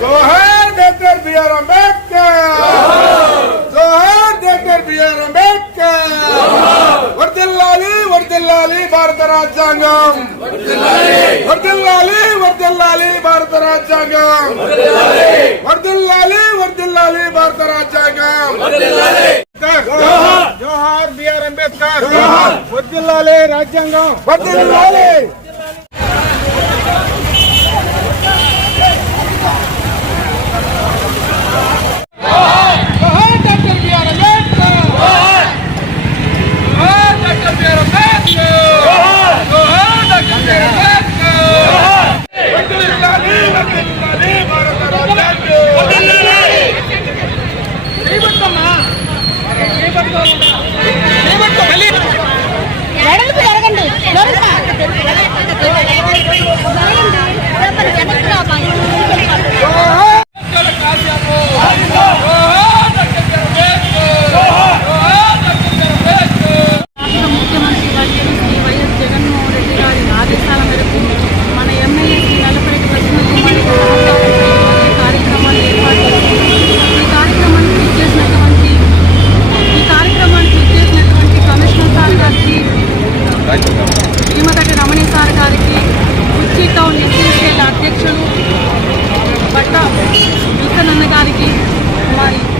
జోహార్ doctor BR Ambedkar, జోహార్ doctor BR Ambedkar. వర్ధిల్లాలి వర్ధిల్లాలి భారత రాజ్యాంగం, వర్ధిల్లాలి వర్ధిల్లాలి భారత రాజ్యాంగం, వర్ధిల్లాలి వర్ధిల్లాలి భారత రాజ్యాంగం. జోహార్ బిఆర్ అంబేద్కర్, వర్ధిల్లాలి రాజ్యాంగం, వర్ధిల్లాలి.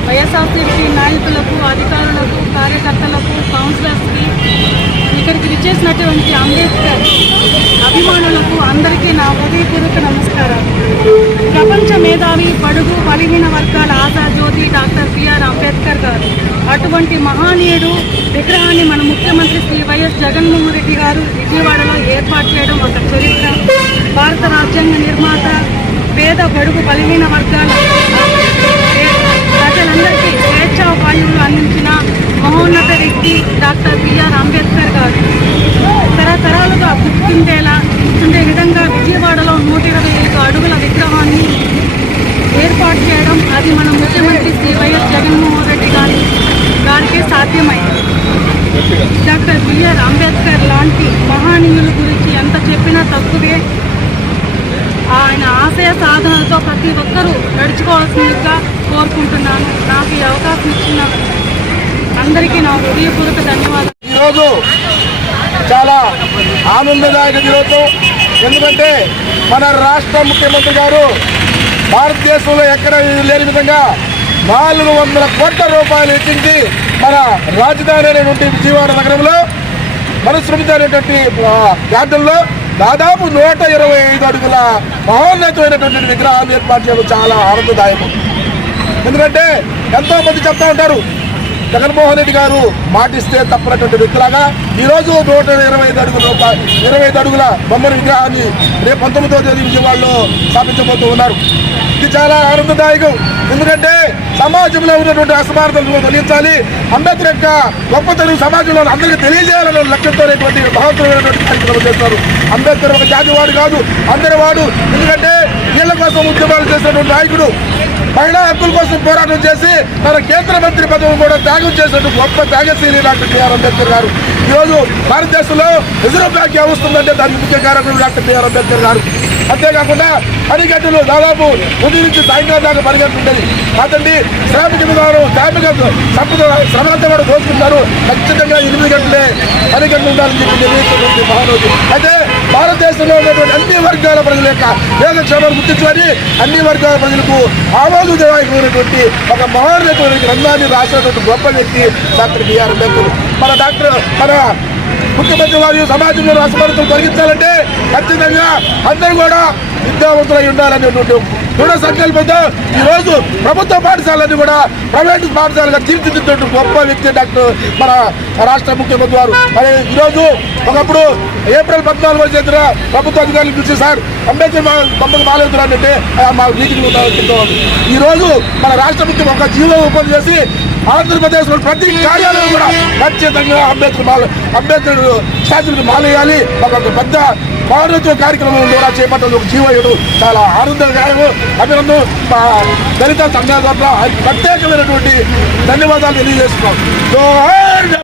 వైఎస్ఆర్సీపీ నాయకులకు, అధికారులకు, కార్యకర్తలకు, కౌన్సిలర్స్కి, ఇక్కడికి విచ్చేసినటువంటి అంబేద్కర్ అభిమానులకు అందరికీ నా హృదయపూర్వక నమస్కారాలు. ప్రపంచ మేధావి, బడుగు బలహీన వర్గాల ఆశాజ్యోతి డాక్టర్ బిఆర్ అంబేద్కర్ గారు. అటువంటి మహనీయుడు విగ్రహాన్ని మన ముఖ్యమంత్రి శ్రీ వైఎస్ జగన్మోహన్ రెడ్డి గారు విజయవాడలో ఏర్పాటు చేయడం ఒక చరిత్ర. భారత రాజ్యాంగ నిర్మాత, పేద బడుగు బలహీన వర్గాల ప్రజలందరికీ స్వేచ్ఛా వాయువులు అందించిన మహోన్నత వ్యక్తి డాక్టర్ బిఆర్ అంబేద్కర్ గారు. తరతరాలుగా గుర్తింపేలా ఉండే విధంగా విజయవాడలో 125 అడుగుల విగ్రహాన్ని ఏర్పాటు చేయడం, అది మన ముఖ్యమంత్రి శ్రీ వైఎస్ జగన్మోహన్ రెడ్డి గారికి సాధ్యమైంది. డాక్టర్ బిఆర్ అంబేద్కర్ లాంటి మహనీయుల గురించి ఎంత చెప్పినా తక్కువే. ఆయన ఆశయ సాధనలతో ప్రతి ఒక్కరూ నడుచుకోవాల్సిందిగా కోరుకుంటున్నాను. నాకు ఈ అవకాశం ఇచ్చిన అందరికీ నా హృదయపూర్వక ధన్యవాదాలు. ఈరోజు చాలా ఆనందదాయక దినోత్సవం. ఎందుకంటే మన రాష్ట్ర ముఖ్యమంత్రి గారు భారతదేశంలో ఎక్కడ లేని విధంగా 400 కోట్ల రూపాయలు వెచ్చించి మన రాజధాని అనేటువంటి విజయవాడ నగరంలో మనుస్మృతమైనటువంటి గార్డెన్లో దాదాపు 125 అడుగుల మహోన్నతమైనటువంటి విగ్రహాన్ని ఏర్పాటు చేయడం చాలా ఆనందదాయకం. ఎందుకంటే ఎంతో మంది చెప్తా ఉంటారు, జగన్మోహన్ రెడ్డి గారు మాటిస్తే తప్పనటువంటి వ్యక్తిలాగా ఈరోజు 125 అడుగుల బొమ్మల విగ్రహాన్ని రేపు 19వ తేదీ విజయవాడలో స్థాపించబోతూ ఉన్నారు. ఇది చాలా ఆనందదాయకం. ఎందుకంటే సమాజంలో ఉన్నటువంటి అసమానతలను తొలగించాలి, అంబేద్కర్ యొక్క గొప్పతనం సమాజంలో అందరికీ తెలియజేయాలనే లక్ష్యంతో మహత్తరమైనటువంటి కార్యక్రమం చేస్తారు. అంబేద్కర్ ఒక జాతివాడు కాదు, అందరి వాడు. ఎందుకంటే వీళ్ళ కోసం ఉద్యమాలు చేసినటువంటి నాయకుడు, మహిళా హక్కుల కోసం పోరాటం చేసి తన కేంద్ర మంత్రి పదవిని కూడా త్యాగం చేసినట్టు గొప్ప త్యాగశీలి డాక్టర్ బిఆర్ అంబేద్కర్ గారు. ఈరోజు భారతదేశంలో రిజర్వ్ బ్యాంక్ వస్తుందంటే దానికి ముఖ్య కారణం డాక్టర్ బిఆర్ అంబేద్కర్ గారు. అంతేకాకుండా పనిగంటలు దాదాపు ఉదయం నుంచి సాయంకాలం దాకా పనిగంటలు ఉండేది కాదండి. శ్రామిక విధానం, శ్రామిక సంపద శ్రమంతా కూడా దోచుకుంటారు. ఖచ్చితంగా 8 గంటలే పనిగంటలు ఉండాలని చెప్పి నిర్ణయించినటువంటి మహారోజు. అయితే భారతదేశంలో ఉన్నటువంటి అన్ని వర్గాల ప్రజల యొక్క యోగక్షేమాన్ని గుర్తించుకొని అన్ని వర్గాల ప్రజలకు ఆమోదదాయకమైనటువంటి ఒక మహోన్నతమైన గ్రంథాన్ని రాసినటువంటి గొప్ప వ్యక్తి డాక్టర్ బిఆర్ అంబేద్కర్. మన ముఖ్యమంత్రి వారు సమాజంలో అసమానతలు తొలగించాలంటే ఖచ్చితంగా అందరూ కూడా విద్యావంతులై ఉండాలనేటువంటి దృఢ సంకల్పంతో ఈరోజు ప్రభుత్వ పాఠశాలన్నీ కూడా ప్రైవేటు పాఠశాలగా తీర్చిదిద్దుతున్న గొప్ప వ్యక్తి డాక్టర్ మన రాష్ట్ర ముఖ్యమంత్రి వారు. మరి ఈరోజు ఒకప్పుడు ఏప్రిల్ 14వ తేదీన ప్రభుత్వ అధికారులు పిలిచి, సార్ అంబేద్కర్ బొమ్మకు మాలేస్తున్నారంటే మా మీటింగ్ ఈరోజు మన రాష్ట్ర ముఖ్యమంత్రి ఒక జీవో ఓపెన్ చేసి ఆంధ్రప్రదేశ్లో ప్రతి కార్యాలయం కూడా ఖచ్చితంగా అంబేద్కర్ స్టాచ్యూకి మాలేయాలి, ఒక పెద్ద పౌరత్వ కార్యక్రమం కూడా చేపట్టాలి, ఒక జీవో ఇవ్వడం చాలా ఆనందదాయకం. అభినందన దళిత సంఘాల ద్వారా ప్రత్యేకమైనటువంటి ధన్యవాదాలు తెలియజేస్తున్నాం.